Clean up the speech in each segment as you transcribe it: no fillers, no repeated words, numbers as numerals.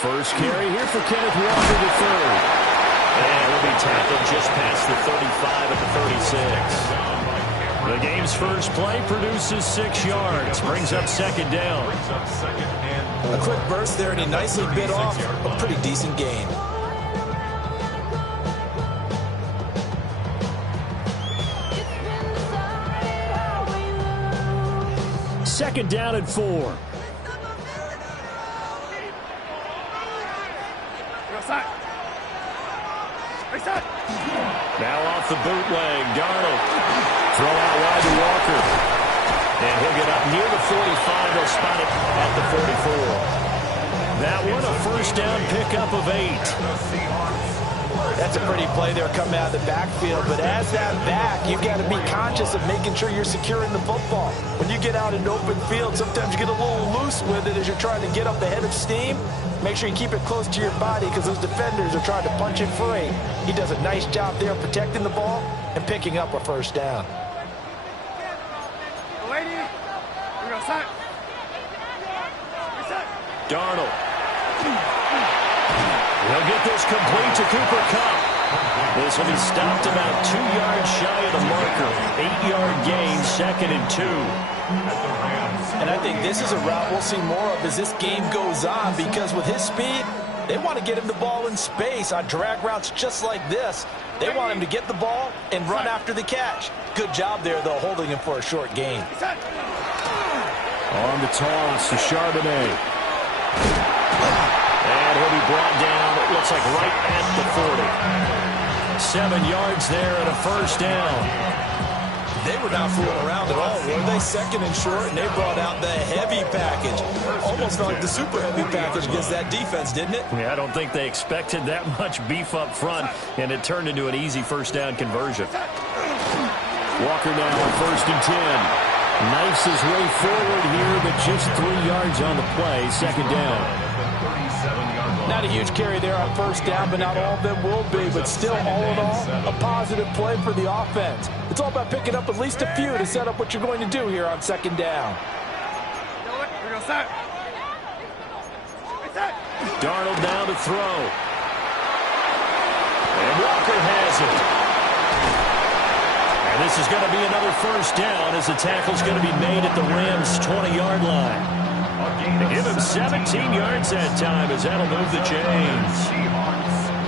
First carry here for Kenneth Walker to third. And he'll be tackled just past the 35 at the 36. The game's first play produces 6 yards. Brings up second down. A quick burst there, and he nicely bit off a pretty decent gain. Second down and 4. Now off the bootleg, Darnold. Throw out wide to Walker. And he'll get up near the 45. They'll spot it at the 44. That one, a first down pickup of 8. That's a pretty play there coming out of the backfield. But as that back, you've got to be conscious of making sure you're securing the football. When you get out in open field, sometimes you get a little loose with it as you're trying to get up ahead of steam. Make sure you keep it close to your body because those defenders are trying to punch it free. He does a nice job there protecting the ball and picking up a first down. Darnold. He'll get this complete to Cooper Kupp. This will be stopped about 2 yards shy of the marker. 8-yard gain, 2nd and 2. And I think this is a route we'll see more of as this game goes on, because with his speed, they want to get him the ball in space on drag routes just like this. They want him to get the ball and run after the catch. Good job there, though, holding him for a short gain. On the toss to Charbonnet. And he'll be brought down, it looks like right at the 40. 7 yards there and a first down. They were not fooling around at all, were they? 2nd and short, and they brought out the heavy package. Almost like the super heavy package against that defense, didn't it? Yeah, I don't think they expected that much beef up front, and it turned into an easy first down conversion. Walker now on 1st and 10. Knifes his way forward here, but just 3 yards on the play. 2nd down. Not a huge carry there on first down, but not all of them will be. But still, all in all, a positive play for the offense. It's all about picking up at least a few to set up what you're going to do here on 2nd down. Darnold down to throw. And Walker has it. And this is going to be another first down as the tackle's going to be made at the Rams' 20-yard line. Give him 17 yards that time as that'll move the chains.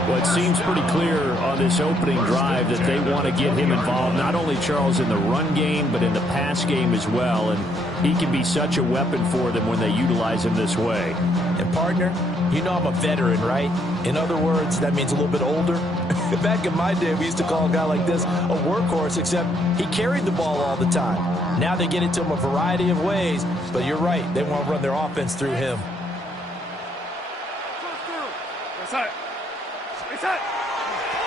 Well, it seems pretty clear on this opening drive that they want to get him involved, not only, Charles, in the run game, but in the pass game as well. And he can be such a weapon for them when they utilize him this way. And, partner, you know I'm a veteran, right? In other words, that means a little bit older. Back in my day, we used to call a guy like this a workhorse, except he carried the ball all the time. Now they get it to him a variety of ways, but you're right. They want to run their offense through him.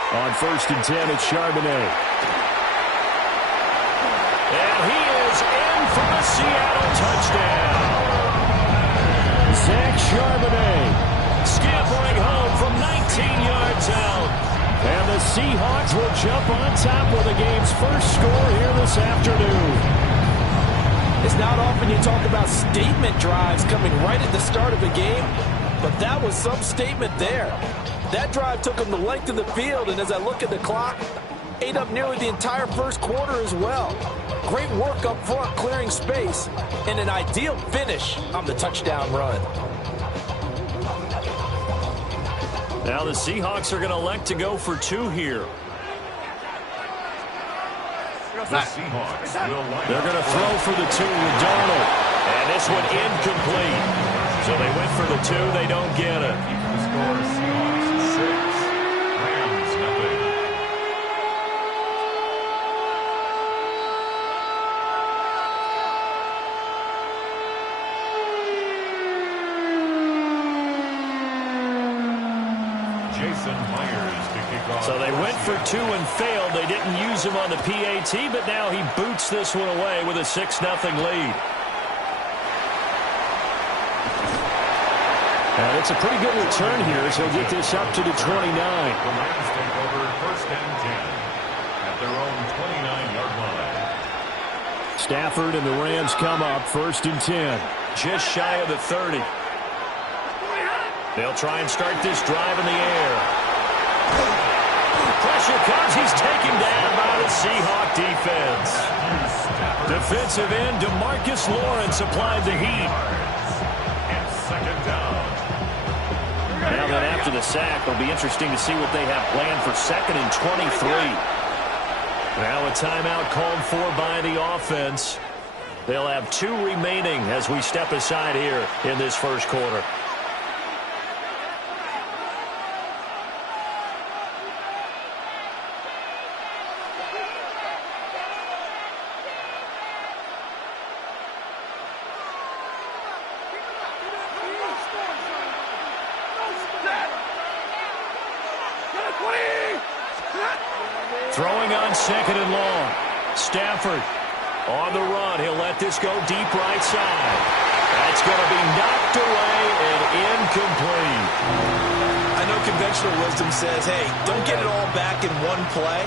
On 1st and 10, it's Charbonnet. And he is in for a Seattle touchdown. Zach Charbonnet scampering home from 19 yards out. And the Seahawks will jump on top with the game's first score here this afternoon. It's not often you talk about statement drives coming right at the start of a game, but that was some statement there. That drive took them the length of the field, and as I look at the clock, ate up nearly the entire first quarter as well. Great work up front clearing space, and an ideal finish on the touchdown run. Now the Seahawks are going to elect to go for 2 here. They're going to throw for the 2 with Darnold. And this one incomplete. So they went for the 2. They don't get it. The score is Seahawks 6, Rams nothing. So they went for 2 and failed. They didn't use him on the PAT, but now he boots this one away with a 6-0 lead. And it's a pretty good return here, so he'll get this up to the 29. The Rams take over 1st and 10 at their own 29-yard line. Stafford and the Rams come up 1st and 10. Just shy of the 30. They'll try and start this drive in the air. Pressure comes. He's taken down by the Seahawk defense. Defensive end DeMarcus Lawrence applied the heat. Now then, after the sack, it'll be interesting to see what they have planned for 2nd and 23. Now a timeout called for by the offense. They'll have 2 remaining as we step aside here in this first quarter. Throwing on 2nd and long. Stafford on the run. He'll let this go deep right side. That's going to be knocked away and incomplete. I know conventional wisdom says, hey, don't get it all back in one play.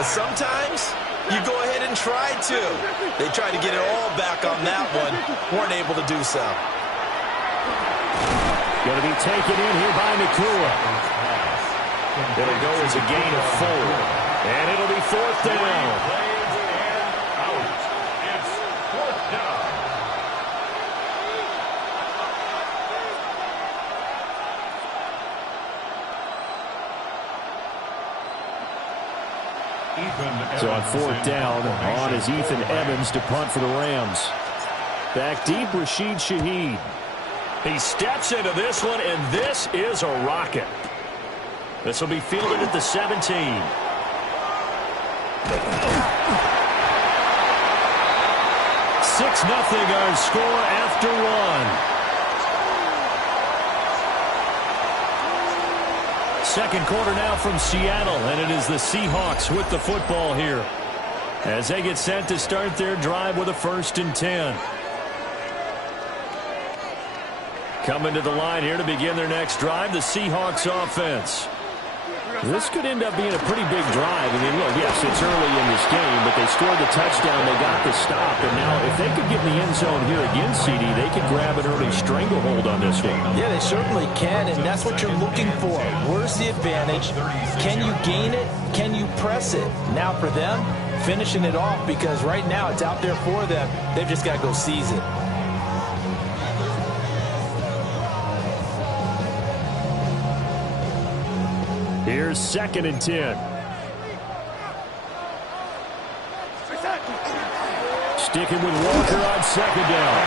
But sometimes you go ahead and try to. They tried to get it all back on that one. Weren't able to do so. Going to be taken in here by Nakua. It'll go as a gain of 4. And it'll be 4th down. So on 4th down, on is Ethan Evans to punt for the Rams. Back deep, Rashid Shaheed. He steps into this one, and this is a rocket. This will be fielded at the 17. 6-0 our score after 1. Second quarter now from Seattle, and it is the Seahawks with the football here as they get set to start their drive with a 1st and 10. Coming to the line here to begin their next drive, the Seahawks offense. This could end up being a pretty big drive. I mean, look, yes, it's early in this game, but they scored the touchdown. They got the stop. And now if they could get in the end zone here again, CD, they could grab an early stranglehold on this one. Yeah, they certainly can, and that's what you're looking for. Where's the advantage? Can you gain it? Can you press it? Now for them, finishing it off, because right now it's out there for them. They've just got to go seize it. Here's 2nd and 10. Sticking with Walker on 2nd down.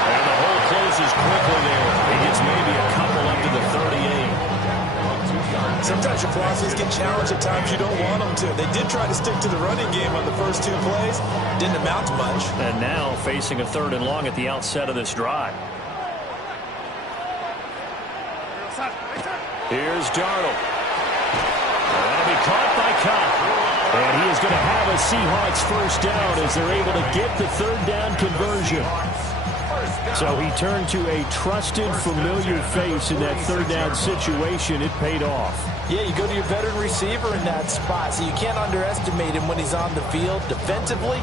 And the hole closes quickly there. He gets maybe a couple up to the 38. Sometimes your process get challenged at times you don't want them to. They did try to stick to the running game on the first 2 plays. Didn't amount to much. And now facing a 3rd and long at the outset of this drive. Here's Darnold. That'll be caught by Cobb. And he is going to have a Seahawks 1st down as they're able to get the 3rd down conversion. So he turned to a trusted, familiar face in that 3rd down situation. It paid off. Yeah, you go to your veteran receiver in that spot, so you can't underestimate him when he's on the field. Defensively,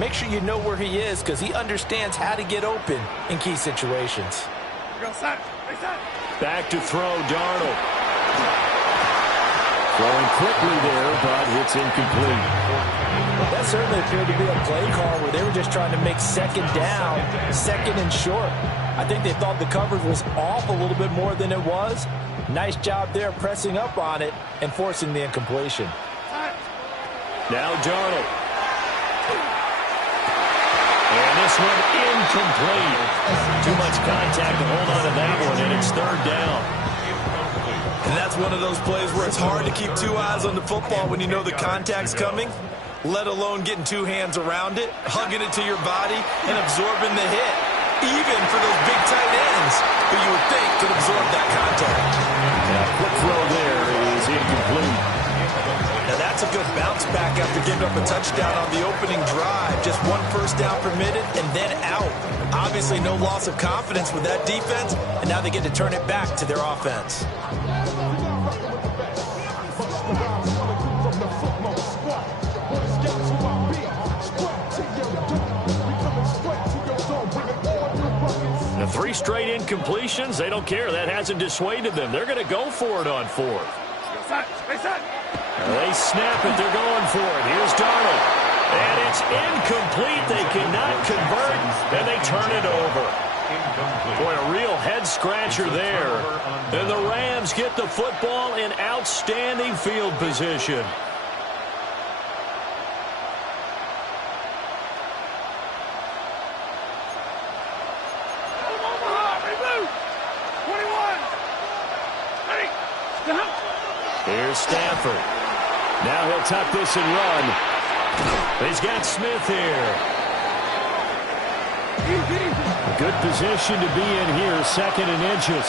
make sure you know where he is because he understands how to get open in key situations. Back to throw, Darnold. Throwing quickly there, but it's incomplete. That certainly appeared to be a play call where they were just trying to make 2nd down, 2nd and short. I think they thought the coverage was off a little bit more than it was. Nice job there pressing up on it and forcing the incompletion. Now Darnold. And this one incomplete. Too much contact to hold on to that one, and it's 3rd down. And that's one of those plays where it's hard to keep 2 eyes on the football when you know the contact's coming, let alone getting 2 hands around it, hugging it to your body, and absorbing the hit, even for those big tight ends who you would think could absorb that contact. Quick throw there is incomplete. Now that's a good bounce back after giving up a touchdown on the opening drive. Just 1 first down permitted and then out. Obviously no loss of confidence with that defense, and now they get to turn it back to their offense. 3 straight incompletions. They don't care. That hasn't dissuaded them. They're going to go for it on 4th. They snap it. They're going for it. Here's Darnold. And it's incomplete. They cannot convert, and they turn it over. Boy, a real head-scratcher there. And the Rams get the football in outstanding field position. Here's Stafford. Now he'll tuck this and run. He's got Smith here. Good position to be in here, 2nd and inches.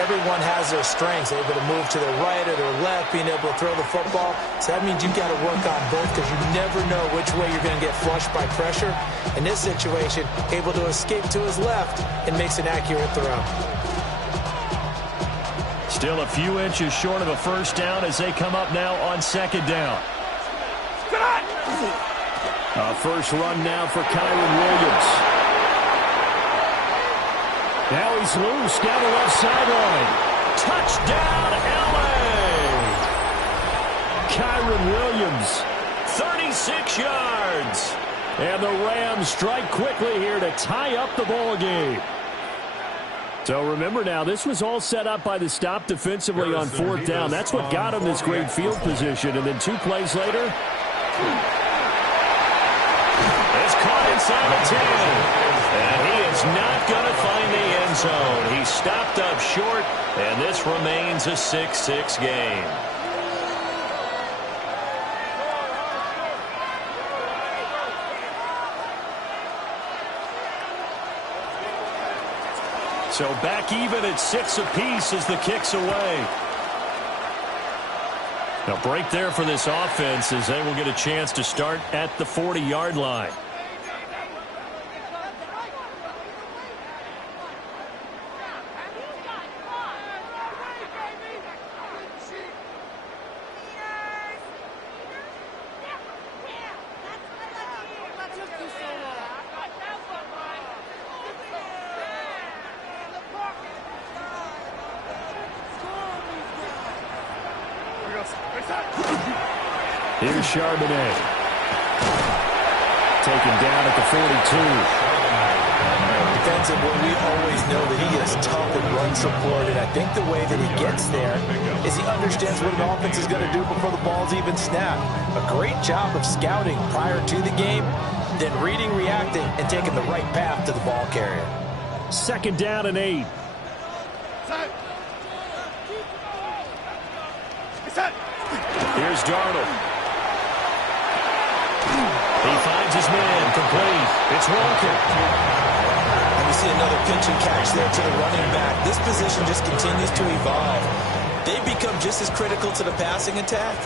Everyone has their strengths, able to move to their right or their left, being able to throw the football. So that means you've got to work on both because you never know which way you're going to get flushed by pressure. In this situation, able to escape to his left and makes an accurate throw. Still a few inches short of a first down as they come up now on 2nd down. A first run now for Kyren Williams. Now he's loose down the left sideline. Touchdown, L.A. Kyren Williams, 36 yards. And the Rams strike quickly here to tie up the ball game. So remember now, this was all set up by the stop defensively on 4th down. That's what got him this great field position. And then 2 plays later, it's caught inside the 10. And he is not going to find the end zone. He stopped up short, and this remains a 6-6 game. So back even at 6 apiece as the kick's away. A break there for this offense as they will get a chance to start at the 40-yard line. Here's Charbonnet. Taken down at the 42. Defensively, we always know that he is tough and run supported. I think the way that he gets there is he understands what an offense is going to do before the ball's even snapped. A great job of scouting prior to the game, then reading, reacting, and taking the right path to the ball carrier. 2nd down and 8. Here's Darnold. He finds his man complete. It's Walker. And we see another pitch and catch there to the running back. This position just continues to evolve. They become just as critical to the passing attack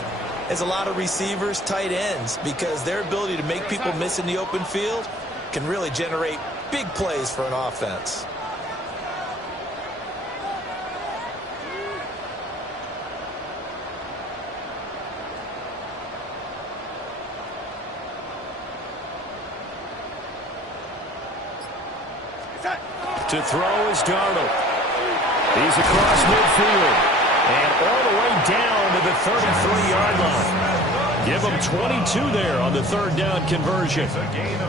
as a lot of receivers, tight ends, because their ability to make people miss in the open field can really generate big plays for an offense. To throw is Darnold. He's across midfield. And all the way down to the 33-yard line. Give them 22 there on the 3rd down conversion.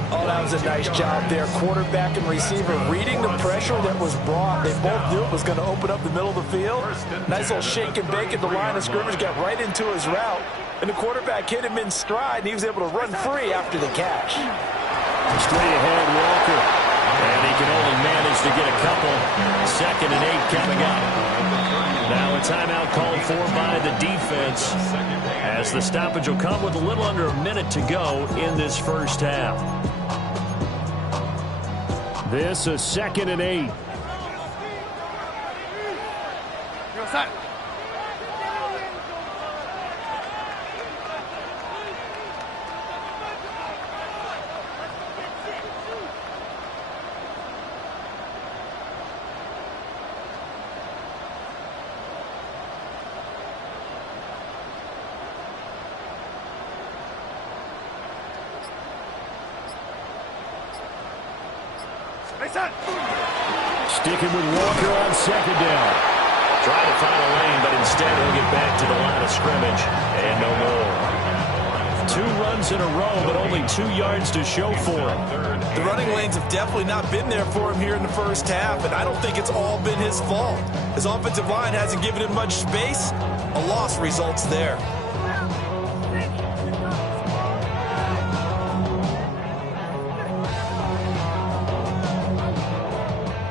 Oh, that was a nice job there. Quarterback and receiver reading the pressure that was brought. They both knew it was going to open up the middle of the field. Nice little shake and bake at the line of scrimmage. Got right into his route. And the quarterback hit him in stride, and he was able to run free after the catch. Straight ahead, Walker. And he can only manage to get a couple. 2nd and 8 coming up. Now a timeout called for by the defense as the stoppage will come with a little under a minute to go in this first half. This is 2nd and 8. Sticking with Walker on second down. Trying to find a lane, but instead he'll get back to the line of scrimmage and no more. 2 runs in a row, but only 2 yards to show for him. The running lanes have definitely not been there for him here in the first half, and I don't think it's all been his fault. His offensive line hasn't given him much space. A loss results there.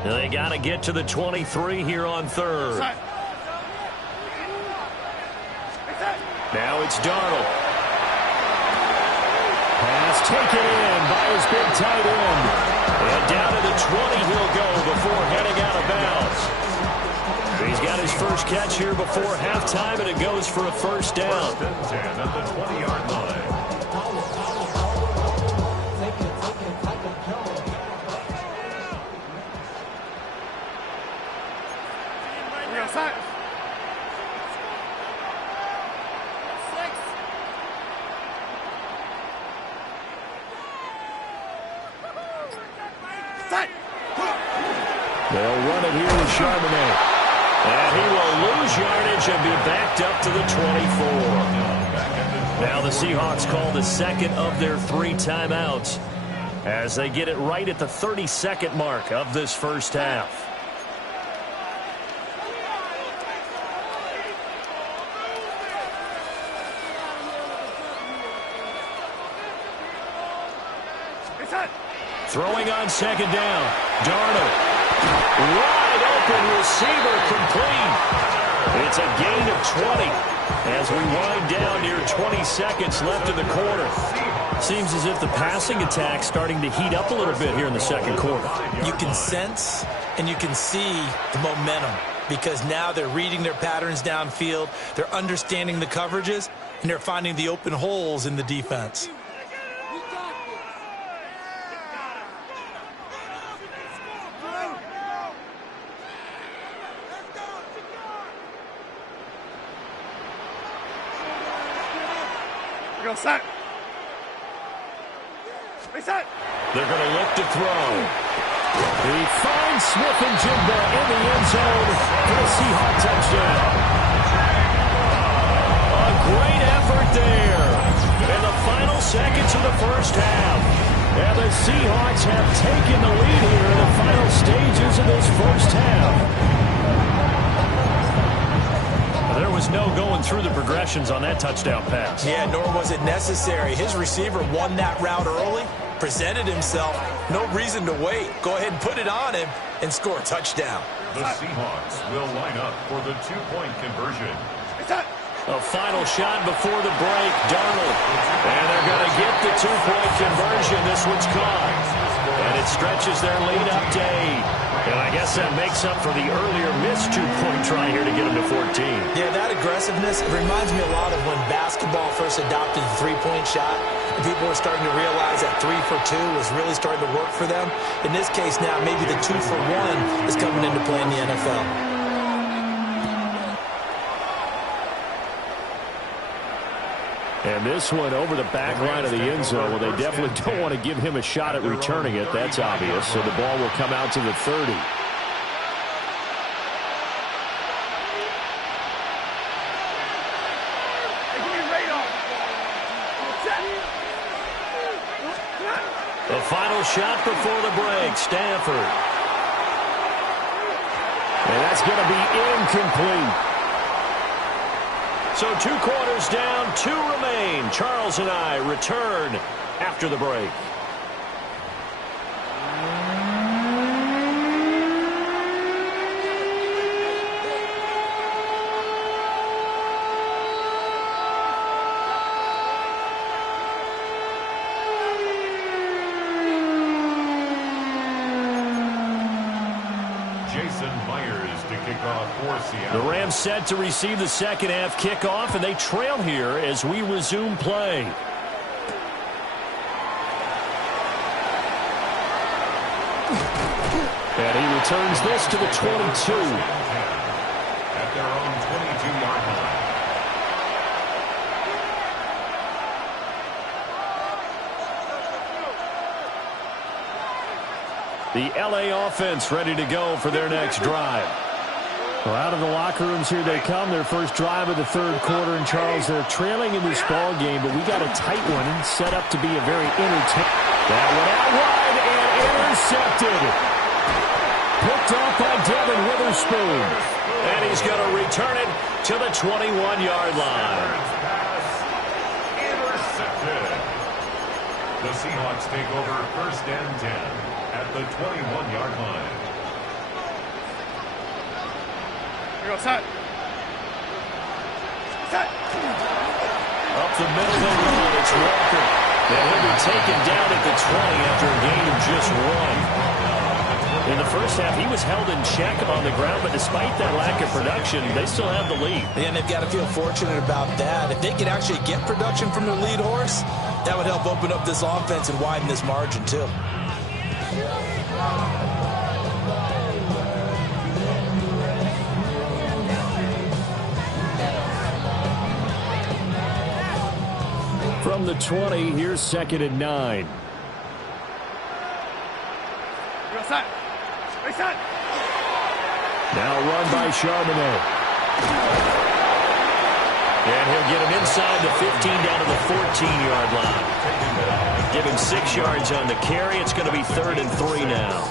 They got to get to the 23 here on third. Now it's Darnold. Pass taken in by his big tight end. And down to the 20 he'll go before heading out of bounds. He's got his first catch here before halftime, and it goes for a first down. At the 20-yard line. They'll run it here with Charbonnet. And he will lose yardage and be backed up to the 24. Now the Seahawks call the second of their 3 timeouts as they get it right at the 30-second mark of this first half. Throwing on second down. Darnold. Wide open receiver complete. It's a gain of 20 as we wind down near 20 seconds left in the quarter. Seems as if the passing attack's starting to heat up a little bit here in the second quarter. You can sense and you can see the momentum because now they're reading their patterns downfield, they're understanding the coverages, and they're finding the open holes in the defense. They're going to look to throw. He finds Smith and Jigba in the end zone for the Seahawks touchdown. A great effort there. In the final seconds of the first half. And the Seahawks have taken the lead here in the final stages of this first half. There was no going through the progressions on that touchdown pass. Yeah, nor was it necessary. His receiver won that route early, presented himself, no reason to wait. Go ahead and put it on him and score a touchdown. The Seahawks will line up for the 2-point conversion. A final shot before the break. Darnold. And they're going to get the 2-point conversion. This one's caught. And it stretches their lead up to 8. And I guess that makes up for the earlier missed 2-point try here to get them to 14. Yeah, that aggressiveness, it reminds me a lot of when basketball first adopted the 3-point shot. And people were starting to realize that 3 for 2 was really starting to work for them. In this case now, maybe the 2 for 1 is coming into play in the NFL. And this one over the back line of the end zone. Well, they definitely don't want to give him a shot at returning it. That's obvious. So the ball will come out to the 30. The final shot before the break. Stanford. And that's going to be incomplete. So 2 quarters down, 2 remain. Charles and I return after the break. The Rams set to receive the second half kickoff, and they trail here as we resume play. And he returns this to the 22. At their own 22-yard line. The LA offense ready to go for their next drive. Well, out of the locker rooms here they come. Their first drive of the third quarter. And, Charles, they're trailing in this ball game, but we got a tight one set up to be a very entertaining. That one out wide and intercepted. Picked off by Devin Witherspoon. And he's going to return it to the 21-yard line. Intercepted. The Seahawks take over first and 10 at the 21-yard line. Set. Up the middle they roll. It's Walker. And he'll be taken down at the 20 after a gain of just 1. In the first half, he was held in check on the ground, but despite that lack of production, they still have the lead. And they've got to feel fortunate about that. If they could actually get production from their lead horse, that would help open up this offense and widen this margin, too. From the 20, here's 2nd and 9. Now run by Charbonnet. And he'll get him inside the 15 down to the 14-yard line. Give him 6 yards on the carry. It's going to be 3rd and 3 now.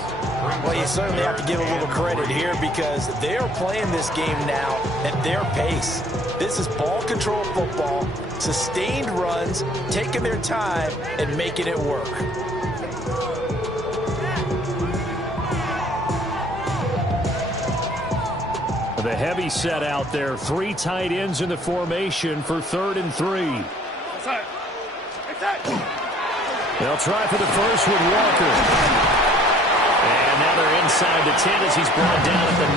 Well, you certainly have to give a little credit here because they're playing this game now at their pace. This is ball control football, sustained runs, taking their time and making it work. The heavy set out there. 3 tight ends in the formation for 3rd and 3. They'll try for the first with Walker. And now they're inside the 10 as he's brought down at the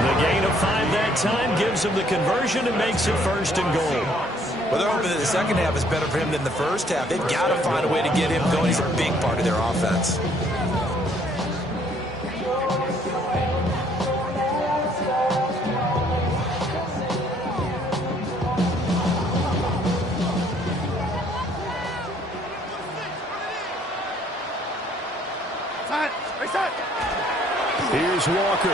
9. The gain of 5 that time gives him the conversion and makes it 1st and goal. Well, they're hoping that the second half is better for him than the first half. They've got to find a way to get him going. He's a big part of their offense. Here's Walker.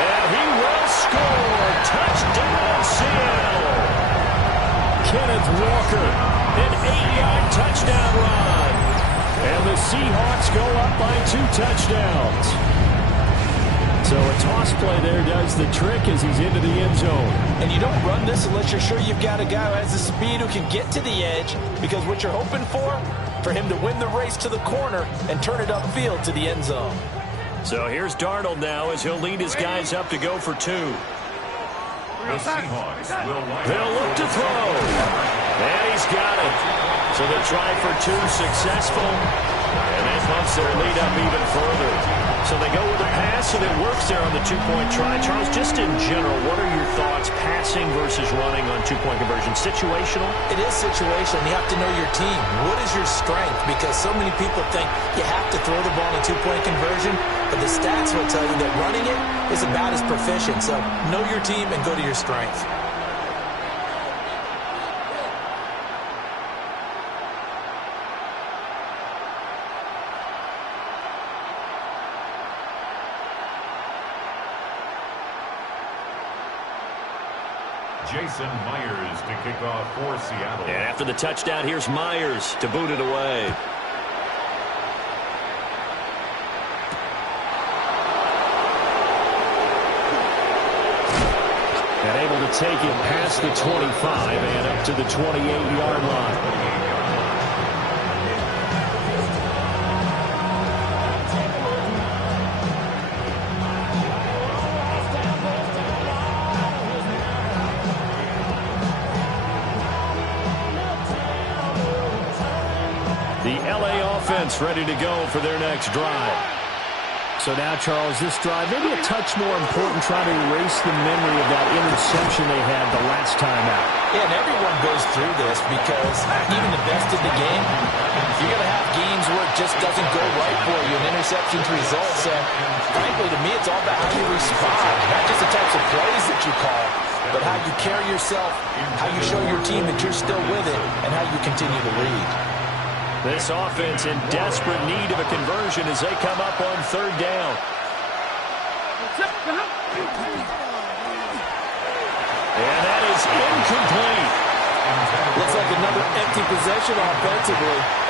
And he will score. Touchdown, Seattle. Kenneth Walker, an 8-yard touchdown run. And the Seahawks go up by 2 touchdowns. So a toss play there does the trick as he's into the end zone. And you don't run this unless you're sure you've got a guy who has the speed who can get to the edge, because what you're hoping for him to win the race to the corner and turn it upfield to the end zone. So here's Darnold now as he'll lead his guys up to go for 2. The Seahawks will line They'll look to throw. And he's got it. So the try for 2 successful. And that bumps their lead up even further. So they go with a pass, and it works there on the 2-point try. Charles, just in general, what are your thoughts passing versus running on 2-point conversion? Situational? It is situational. You have to know your team. What is your strength? Because so many people think you have to throw the ball in a 2-point conversion, but the stats will tell you that running it is about as proficient. So know your team and go to your strength. Jason Myers to kick off for Seattle. And after the touchdown, here's Myers to boot it away. And able to take it past the 25 and up to the 28-yard line. The LA offense ready to go for their next drive. So now, Charles, this drive, maybe a touch more important, trying to erase the memory of that interception they had the last time out. Yeah, and everyone goes through this because even the best in the game, you're going to have games where it just doesn't go right for you, and interceptions result. So, frankly, to me, it's all about how you respond, not just the types of plays that you call, but how you carry yourself, how you show your team that you're still with it, and how you continue to lead. This offense in desperate need of a conversion as they come up on third down. And that is incomplete. Looks like another empty possession offensively.